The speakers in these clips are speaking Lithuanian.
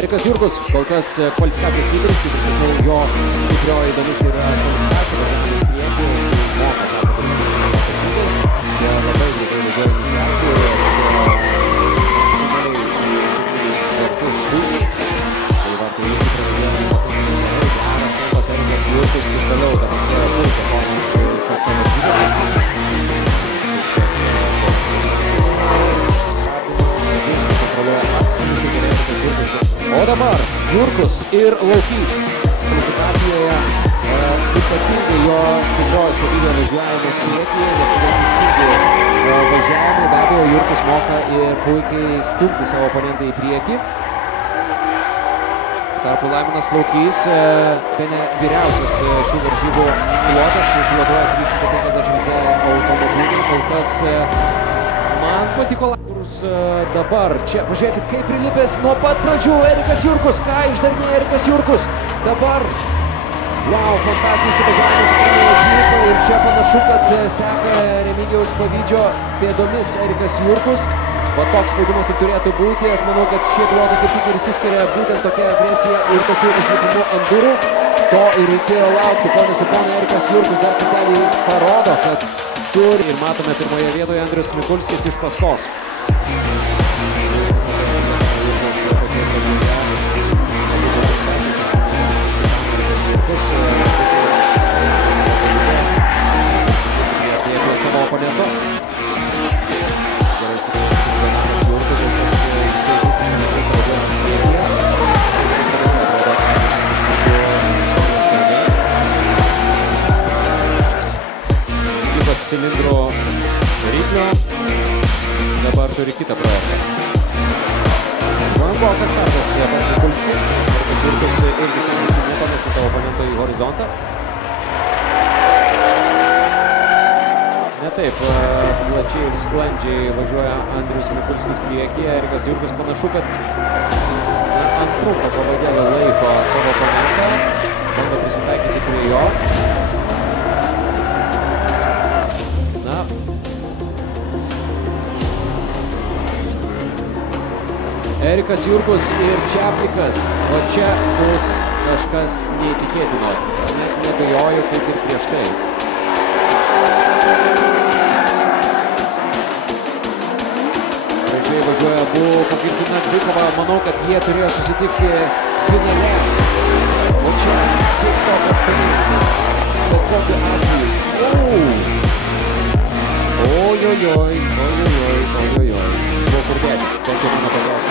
Erikas Jurkus, kol kas kvalifikacijos lyderis, kaip ir sakiau, jo stiprioji dalis yra kvalifikacija, važiavimas priekį, jis moka tą padaryti. Jie labai greitai važiuoja iniciacijų, maksimaliai vartus būčių. Tai vartų jį pravažiuoja geras tempas Erikas Jurkus ir toliau demonstruoja puikią formą šiose varžybose. O dabar Jurkus ir Laukys. Kvalifikacijoje ypatingai jo stiprioji savybė važiavimas priekyje, nepagrindingi važiavimai. Be abejo, Jurkus moka ir puikiai stumti savo oponentą į priekį. Tarpu Laimonas Laukys, bene vyriausias šių varžybų pilotas, pilotuoja 350Z automobilį. Kol kas man patiko dabar. Čia pažiūrėkit, kaip prilipęs nuo pat pradžių Erikas Jurkus. Ką išdarinėja Erikas Jurkus? Dabar. Wow, fantastinis įvažiavimas ir čia panašu, kad seka Remigijaus Pavydžio pėdomis Erikas Jurkus. Va toks spaudimas ir turėtų būti. Aš manau, kad šie pilotai kaip tik ir išsiskiria būtent tokia agresija ir tokiu išlipimu ant durų. To ir reikėjo laukti. Ponios ir ponai, Erikas Jurkus dar kartelį parodo, kad turi. Ir matome pirmoje vietoje Andrius Mikulskis iš paskos. Savo oponento. Cilindro variklio dabar turi kitą projektą. Vangokas startas pas Mikulskį. Erikas Jurkus irgi stengiasi nepamesti savo oponento į horizontą. Ne taip plačiai ir sklandžiai važiuoja Andrius Mikulskis priekyje. Erikas Jurkus panašu, kad ant trumpo pavadėlio laiko savo oponentą. Bando prisitaikyti prie jo. Erikas Jurkus ir Čeplikas, o čia bus kažkas neįtikėtino. Net nebejoju, kaip ir prieš tai. Gražiai važiuoja abu pagirtina dvikova. Manau, kad jie turėjo susitikti finale. O čia tik to paštanį. Bet kokiu atveju. Ojojoj. Buvo kur dėtis. Bent jau mano padės.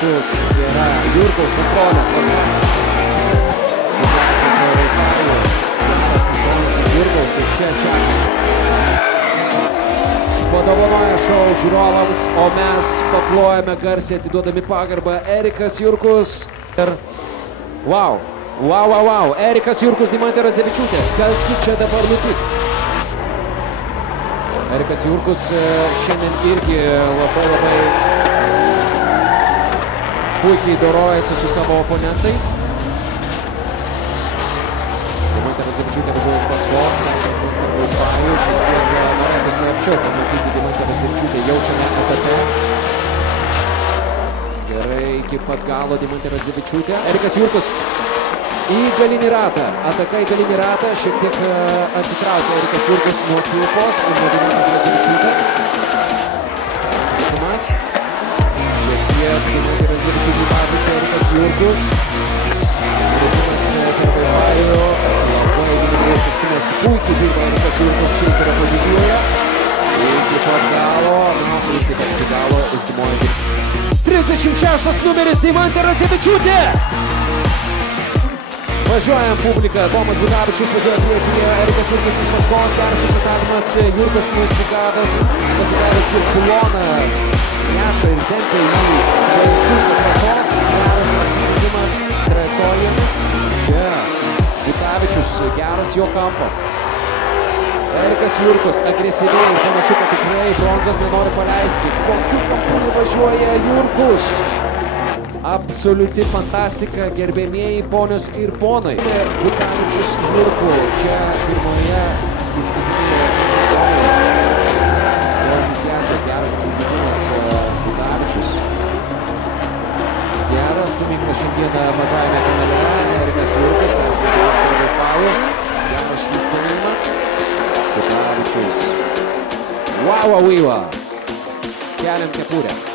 Yra Jurkaus kontrolė. Jurkaus ir čia padovanoja šou žiūrovams, o mes paplojame garsiai atiduodami pagarbą. Erikas Jurkus ir wow. Erikas Jurkus, Deimantė Radzevičiūtė. Kasgi čia dabar nutiks? Erikas Jurkus šiandien irgi labai puikiai dorojasi su savo oponentais. Deimantė Radzevičiūtė važiuoja iš paskos. Šiek tiek norėtųsi arčiau pamatyti Deimantę Radzevičiūtę jau šiame etape. Gerai, iki pat galo Deimantė Radzevičiūtė. Erikas Jurkus į galinį ratą. Ataka į galinį ratą. Šiek tiek atsitraukia Erikas Jurkus nuo kilpos ir nuo Deimantės Radzevičiūtės. Sakymas. Deimantė Radzevičiūtė mažus Erikas Jurkus. Rūpimas tarp avarijų. Labai didelis atstumas. Puikiai dirba Erikas Jurkus. Čia jis yra pozicijoje. Iki pat galo. Iki pat galo uždimoja. 36 numeris Deimantė Radzevičiūtė. Važiuojam publiką. Tomas Budavičius važiuoja priekyje. Erikas Jurkus iš paskos. Geras susistatymas. Jurkus nusigavęs. Pasidarė cirkuloną. Neša ir tempia į pusę trasos. Geras atsirinkimas trajektorijomis. Čia Budavičius. Geras jo kampas. Erikas Jurkus agresyviai. Panašu, kad tikrai bronzos nenori paleisti. Kokiu kampu važiuoja Jurkus? Absoliuti fantastika, gerbėmieji ponios ir ponai. Butavičius Mirku čia pirmoje įskaitinėje po iniciacijos geras apsikeitimas Butavičius. Geras stūmimas šiandieną mažajame kanale. Erikas Jurkus, persmetimas prie Vaipalų. Geras švystelėjimas. Butavičius. Wow, Keliam kepurę.